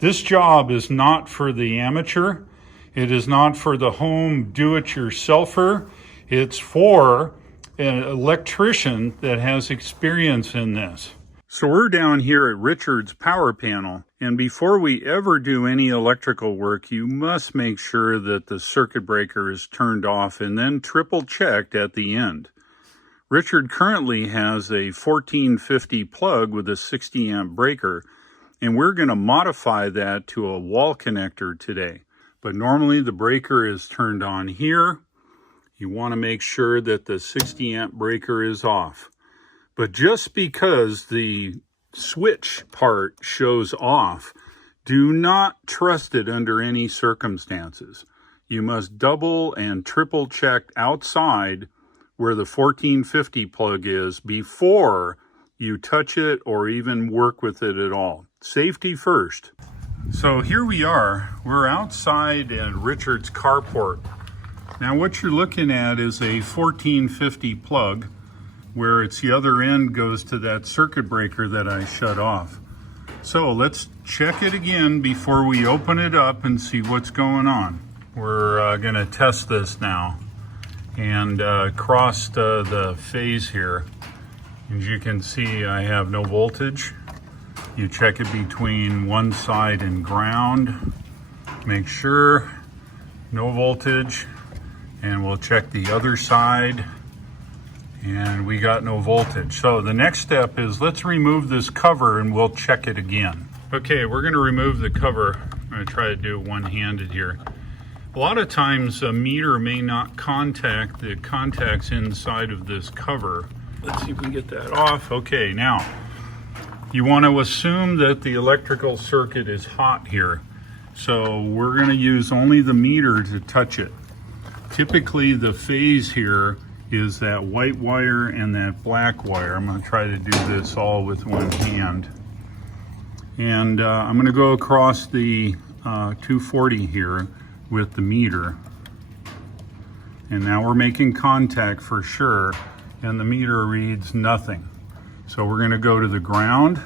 This job is not for the amateur. It is not for the home do-it-yourselfer. It's for an electrician that has experience in this. So we're down here at Richard's power panel, and before we ever do any electrical work, you must make sure that the circuit breaker is turned off and then triple checked at the end. Richard currently has a 1450 plug with a 60 amp breaker, and we're going to modify that to a wall connector today. But normally the breaker is turned on here. You want to make sure that the 60 amp breaker is off. But just because the switch part shows off, do not trust it under any circumstances. You must double and triple check outside where the 1450 plug is before you touch it or even work with it at all. Safety first. So here we are. We're outside at Richard's carport. Now what you're looking at is a 1450 plug, where it's the other end goes to that circuit breaker that I shut off. So let's check it again before we open it up and see what's going on. We're going to test this now and cross the phase here. As you can see, I have no voltage. You check it between one side and ground. Make sure no voltage, and we'll check the other side. And we got no voltage. So the next step is let's remove this cover and we'll check it again. Okay, we're going to remove the cover. I'm going to try to do it one-handed here. A lot of times a meter may not contact the contacts inside of this cover. Let's see if we can get that off. Okay, now you want to assume that the electrical circuit is hot here. So we're going to use only the meter to touch it. Typically the phase here is that white wire and that black wire. I'm going to try to do this all with one hand. And I'm going to go across the 240 here with the meter. And now we're making contact for sure, and the meter reads nothing. So we're going to go to the ground,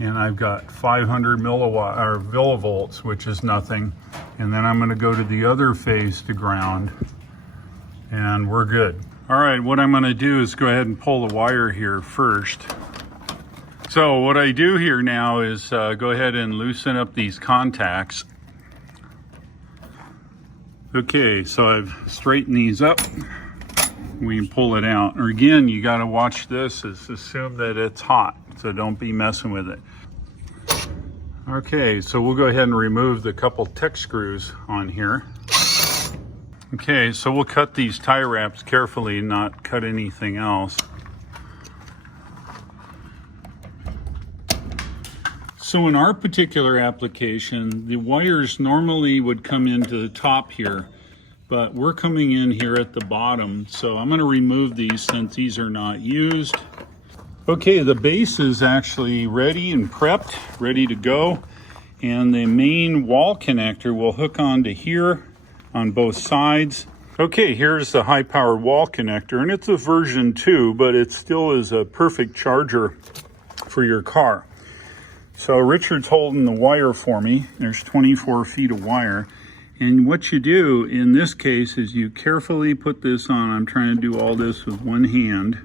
and I've got 500 millivolts, which is nothing. And then I'm going to go to the other phase to ground, and we're good. All right, what I'm going to do is go ahead and pull the wire here first. So what I do here now is go ahead and loosen up these contacts. Okay, so I've straightened these up. We can pull it out. Or again, you got to watch this, is assume that it's hot, so don't be messing with it. Okay, so we'll go ahead and remove the couple tech screws on here. Okay, so we'll cut these tie wraps carefully, not cut anything else. So in our particular application, the wires normally would come into the top here, but we're coming in here at the bottom. So I'm going to remove these since these are not used. Okay, the base is actually ready and prepped, ready to go. And the main wall connector will hook onto here on both sides. Okay, here's the high power wall connector, and it's a version 2, but it still is a perfect charger for your car. So Richard's holding the wire for me. There's 24 feet of wire. And what you do in this case is you carefully put this on. I'm trying to do all this with one hand,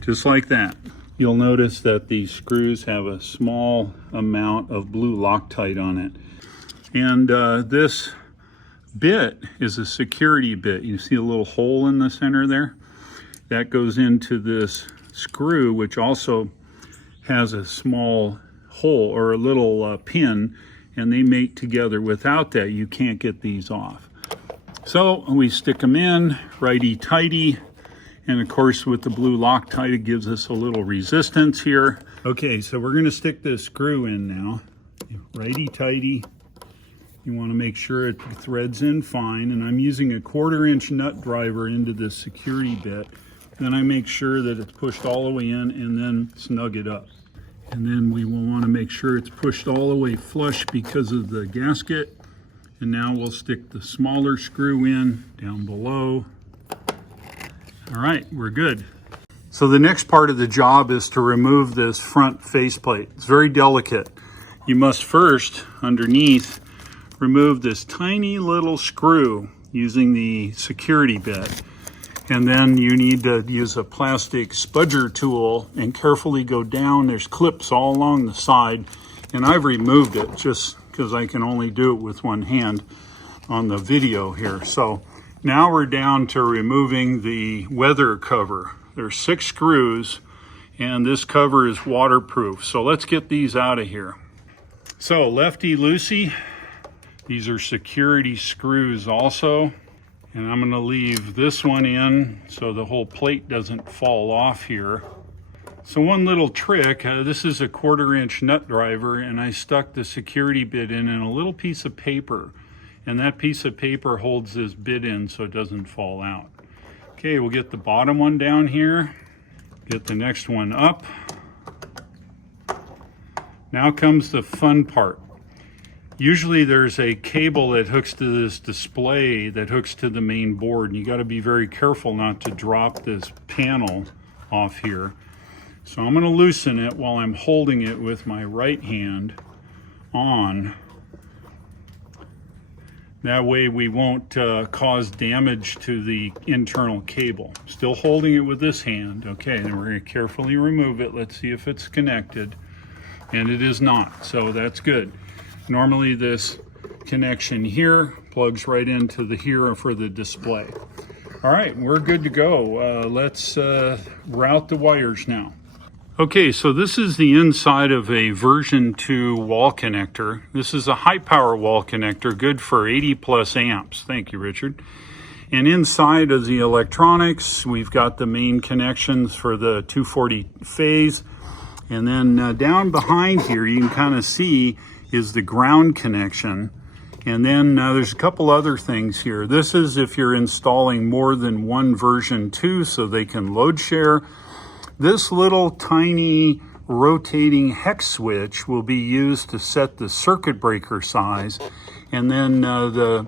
just like that. You'll notice that these screws have a small amount of blue Loctite on it. And this bit is a security bit. You see a little hole in the center there? That goes into this screw, which also has a small hole or a little pin, and they mate together. Without that, you can't get these off. So we stick them in, righty-tighty, and of course with the blue Loctite, it gives us a little resistance here. Okay, so we're going to stick this screw in now, righty-tighty. You want to make sure it threads in fine, and I'm using a 1/4 inch nut driver into this security bit. Then I make sure that it's pushed all the way in and then snug it up. And then we will want to make sure it's pushed all the way flush because of the gasket. And now we'll stick the smaller screw in down below. All right, we're good. So the next part of the job is to remove this front faceplate. It's very delicate. You must first, underneath, remove this tiny little screw using the security bit. And then you need to use a plastic spudger tool and carefully go down. There's clips all along the side, and I've removed it just because I can only do it with one hand on the video here. So now we're down to removing the weather cover. There's 6 screws, and this cover is waterproof. So let's get these out of here. So lefty loosey, these are security screws also. And I'm gonna leave this one in so the whole plate doesn't fall off here. So one little trick, this is a 1/4-inch nut driver, and I stuck the security bit in a little piece of paper. And that piece of paper holds this bit in so it doesn't fall out. Okay, we'll get the bottom one down here. Get the next one up. Now comes the fun part. Usually there's a cable that hooks to this display that hooks to the main board, and you got to be very careful not to drop this panel off here. So I'm going to loosen it while I'm holding it with my right hand on. That way we won't cause damage to the internal cable. Still holding it with this hand. Okay, then we're going to carefully remove it. Let's see if it's connected. And it is not, so that's good. Normally this connection here plugs right into the here for the display. All right, we're good to go. Let's route the wires now. Okay, so this is the inside of a version 2 wall connector. This is a high power wall connector, good for 80 plus amps. Thank you, Richard. And inside of the electronics, we've got the main connections for the 240 phase. And then down behind here, you can kind of see is the ground connection. And then there's a couple other things here. This is if you're installing more than one version 2 so they can load share. This little tiny rotating hex switch will be used to set the circuit breaker size. And then the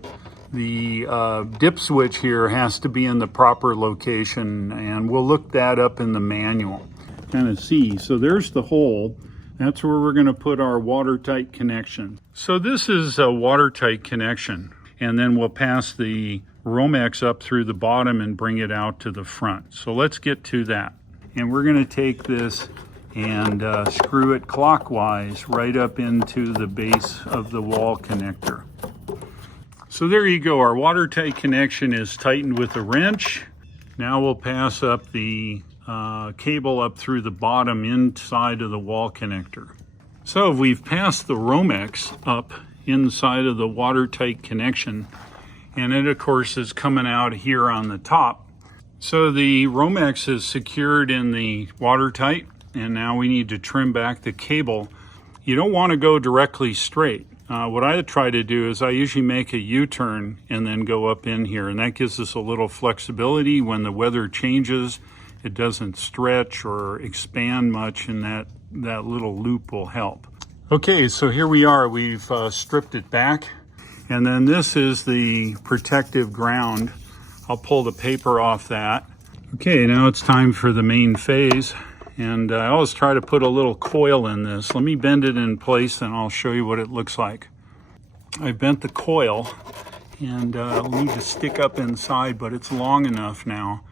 dip switch here has to be in the proper location, and we'll look that up in the manual. Kind of see, so there's the hole. That's where we're going to put our watertight connection. So this is a watertight connection, and then we'll pass the Romex up through the bottom and bring it out to the front. So let's get to that. And we're going to take this and screw it clockwise right up into the base of the wall connector. So there you go. Our watertight connection is tightened with a wrench. Now we'll pass up the cable up through the bottom inside of the wall connector. So we've passed the Romex up inside of the watertight connection, and it of course is coming out here on the top. So the Romex is secured in the watertight, and now we need to trim back the cable. You don't want to go directly straight. What I try to do is I usually make a U-turn and then go up in here, and that gives us a little flexibility when the weather changes. It doesn't stretch or expand much, and that little loop will help. Okay, so here we are. We've stripped it back, and then this is the protective ground. I'll pull the paper off that. Okay, now it's time for the main phase, and I always try to put a little coil in this. Let me bend it in place and I'll show you what it looks like. I bent the coil, and it'll need to stick up inside, but it's long enough now.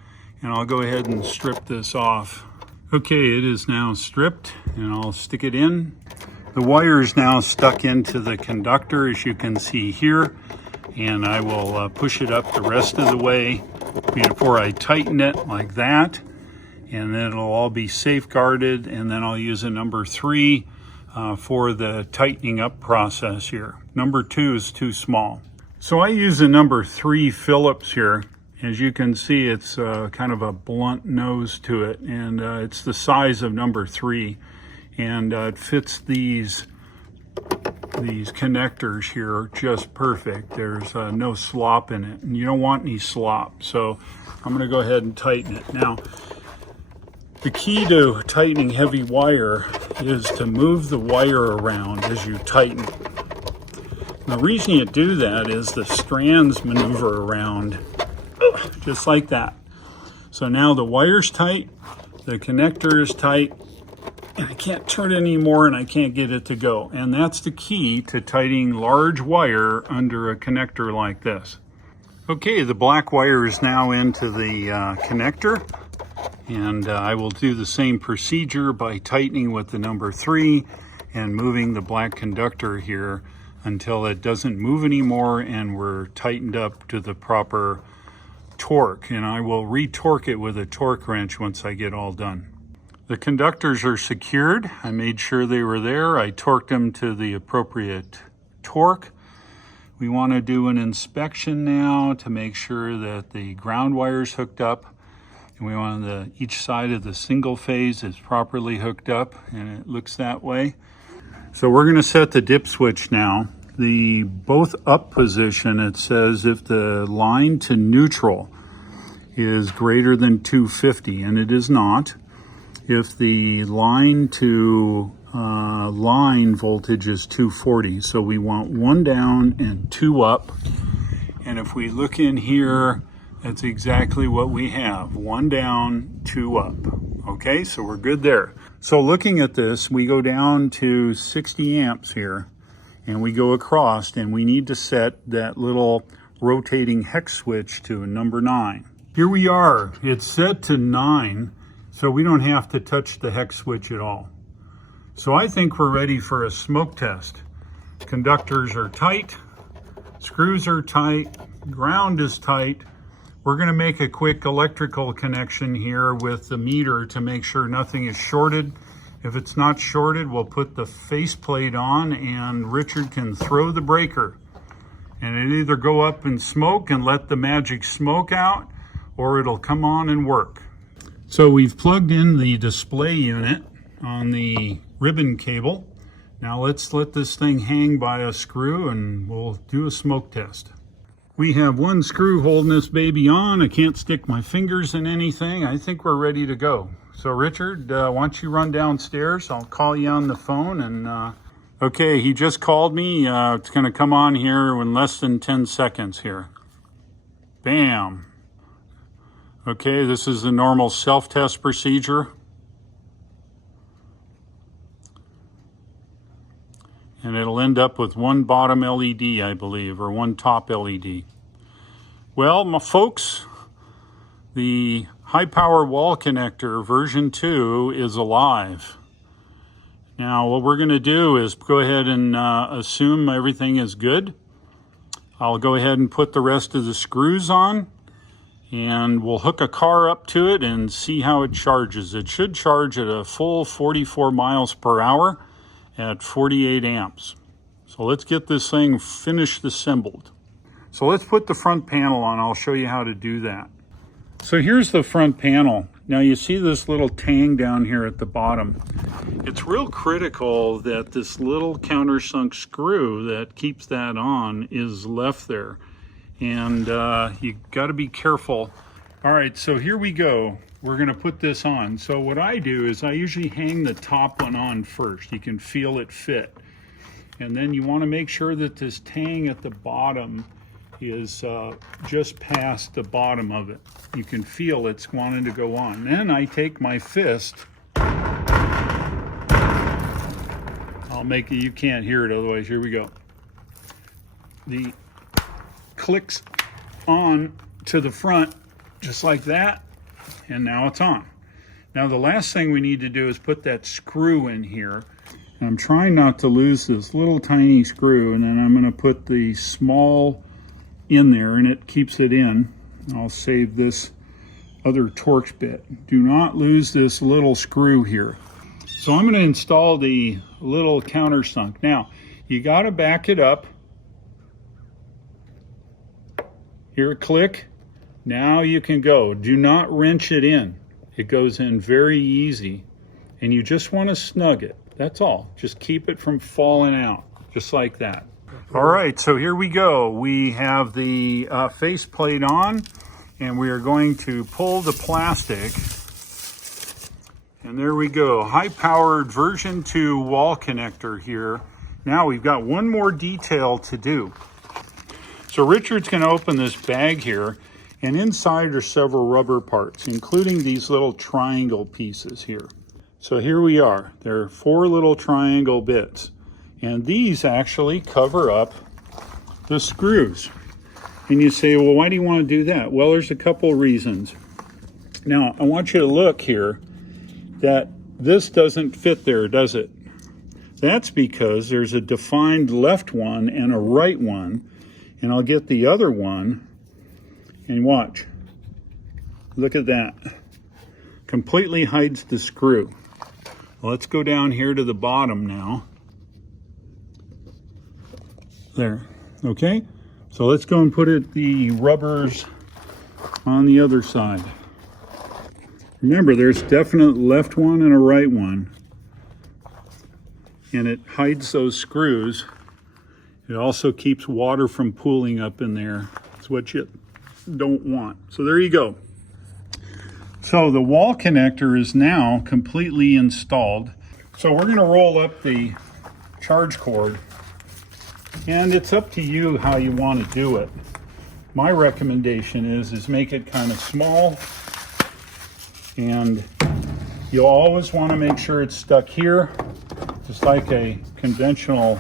And I'll go ahead and strip this off. Okay, it is now stripped, and I'll stick it in. The wire is now stuck into the conductor, as you can see here, and I will push it up the rest of the way before I tighten it like that, and then it'll all be safeguarded, and then I'll use a number 3 for the tightening up process here. Number 2 is too small. So I use a number 3 Phillips here. As you can see, it's kind of a blunt nose to it, and it's the size of number 3, and it fits these connectors here just perfect. There's no slop in it, and you don't want any slop, so I'm going to go ahead and tighten it. Now, the key to tightening heavy wire is to move the wire around as you tighten it. The reason you do that is the strands maneuver around just like that. So now the wire's tight, the connector is tight, and I can't turn it anymore and I can't get it to go. And that's the key to tightening large wire under a connector like this. Okay, the black wire is now into the connector, and I will do the same procedure by tightening with the number 3 and moving the black conductor here until it doesn't move anymore and we're tightened up to the proper torque. And I will re-torque it with a torque wrench once I get all done. The conductors are secured. I made sure they were there. I torqued them to the appropriate torque. We want to do an inspection now to make sure that the ground wire is hooked up, and we want each side of the single phase is properly hooked up, and it looks that way. So we're going to set the dip switch now. The both up position, it says if the line to neutral is greater than 250, and it is not. If the line to line voltage is 240, so we want 1 down and 2 up. And if we look in here, that's exactly what we have: 1 down, 2 up. Okay, so we're good there. So looking at this, we go down to 60 amps here, and we go across, and we need to set that little rotating hex switch to number 9. Here we are, it's set to 9, so we don't have to touch the hex switch at all. So I think we're ready for a smoke test. Conductors are tight, screws are tight, ground is tight. We're going to make a quick electrical connection here with the meter to make sure nothing is shorted. If it's not shorted, we'll put the faceplate on and Richard can throw the breaker. And it'll either go up in smoke and let the magic smoke out, or it'll come on and work. So we've plugged in the display unit on the ribbon cable. Now let's let this thing hang by a screw and we'll do a smoke test. We have 1 screw holding this baby on. I can't stick my fingers in anything. I think we're ready to go. So Richard, why don't you run downstairs? I'll call you on the phone. And okay, he just called me. It's going to come on here in less than 10 seconds here. Bam. Okay, this is the normal self-test procedure. And it'll end up with 1 bottom LED, I believe, or 1 top LED. Well, my folks, the high power wall connector version 2 is alive. Now, what we're going to do is go ahead and assume everything is good. I'll go ahead and put the rest of the screws on, and we'll hook a car up to it and see how it charges. It should charge at a full 44 miles per hour at 48 amps. So let's get this thing finished assembled. So let's put the front panel on. I'll show you how to do that. So here's the front panel. Now you see this little tang down here at the bottom. It's real critical that this little countersunk screw that keeps that on is left there. And you got to be careful. All right, so here we go. We're going to put this on. So what I do is I usually hang the top one on first. You can feel it fit. And then you want to make sure that this tang at the bottom is just past the bottom of it. You can feel it's wanting to go on. Then I take my fist. I'll make it, you can't hear it otherwise. Here we go. The clicks on to the front just like that. And now it's on. Now the last thing we need to do is put that screw in here. And I'm trying not to lose this little tiny screw, and then I'm going to put the small in there and it keeps it in. I'll save this other Torx bit. Do not lose this little screw here. So I'm going to install the little countersunk. Now you got to back it up. Here, click. Now you can go. Do not wrench it in. It goes in very easy. And you just want to snug it. That's all. Just keep it from falling out. Just like that. All right, so here we go. We have the faceplate on. And we are going to pull the plastic. And there we go. High-powered version 2 wall connector here. Now we've got one more detail to do. So Richard's going to open this bag here. And inside are several rubber parts, including these little triangle pieces here. So here we are. There are 4 little triangle bits, and these actually cover up the screws. And you say, well, why do you want to do that? Well, there's a couple reasons. Now, I want you to look here that this doesn't fit there, does it? That's because there's a defined left one and a right one. And I'll get the other one, and watch. Look at that. Completely hides the screw. Well, let's go down here to the bottom now. There, okay? So let's go and put the rubbers on the other side. Remember, there's definite left one and a right one. And it hides those screws. It also keeps water from pooling up in there. It's what you don't want. So there you go. So the wall connector is now completely installed. So we're going to roll up the charge cord. And it's up to you how you want to do it. My recommendation is make it kind of small. And you'll always want to make sure it's stuck here, just like a conventional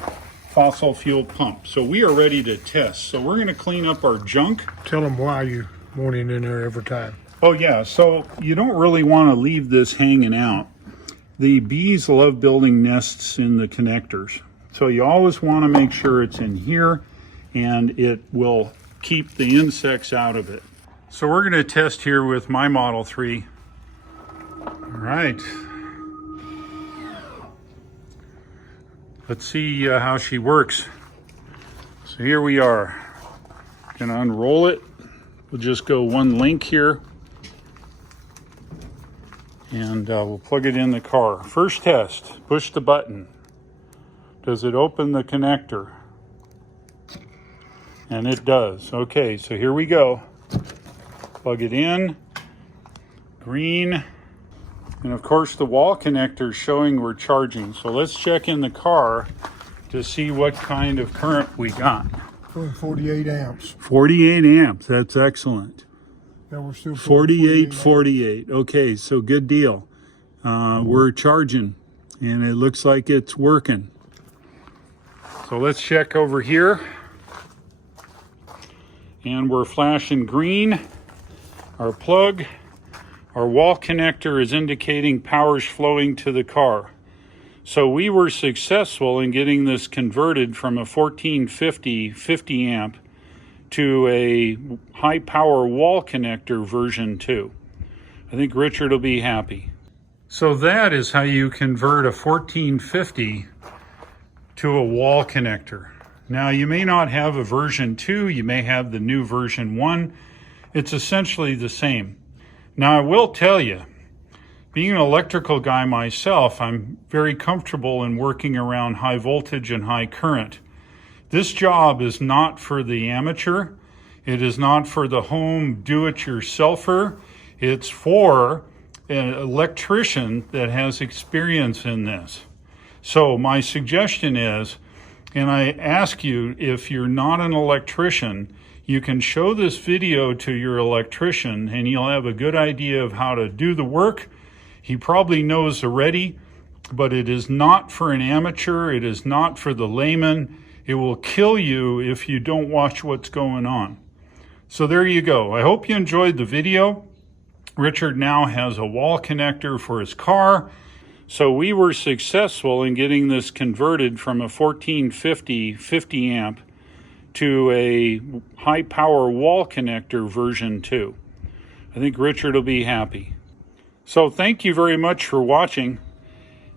fossil fuel pump. So we are ready to test. So we're going to clean up our junk. Tell them why you want it in there every time. Oh yeah, so you don't really want to leave this hanging out. The bees love building nests in the connectors. So you always want to make sure it's in here, and it will keep the insects out of it. So we're going to test here with my Model 3. All right. Let's see how she works. So here we are. Going to unroll it. We'll just go one link here. And we'll plug it in the car. First test, push the button. Does it open the connector? And it does. Okay, so here we go. Plug it in. Green. And of course the wall connector is showing we're charging. So let's check in the car to see what kind of current we got. 48 amps. 48 amps, that's excellent. Yeah, we're still 48. Okay, so good deal. We're charging and it looks like it's working. So let's check over here. And we're flashing green. Our plug, our wall connector is indicating power's flowing to the car. So we were successful in getting this converted from a 1450 50 amp to a high power wall connector version 2. I think Richard will be happy. So that is how you convert a 1450 to a wall connector. Now you may not have a version 2, you may have the new version 1. It's essentially the same. Now I will tell you, being an electrical guy myself, I'm very comfortable in working around high voltage and high current. This job is not for the amateur. It is not for the home do-it-yourselfer. It's for an electrician that has experience in this. So my suggestion is, and I ask you, if you're not an electrician, you can show this video to your electrician and he'll have a good idea of how to do the work. He probably knows already, but it is not for an amateur. It is not for the layman. It will kill you if you don't watch what's going on. So there you go. I hope you enjoyed the video. Richard now has a wall connector for his car. So we were successful in getting this converted from a 1450 50 amp to a high power wall connector version 2. I think Richard will be happy. So thank you very much for watching.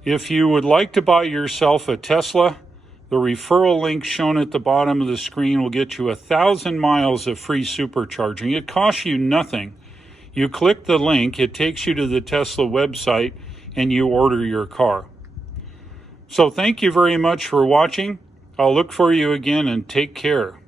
If you would like to buy yourself a Tesla, the referral link shown at the bottom of the screen will get you 1,000 miles of free supercharging. It costs you nothing. You click the link, it takes you to the Tesla website, and you order your car. So thank you very much for watching. I'll look for you again and take care.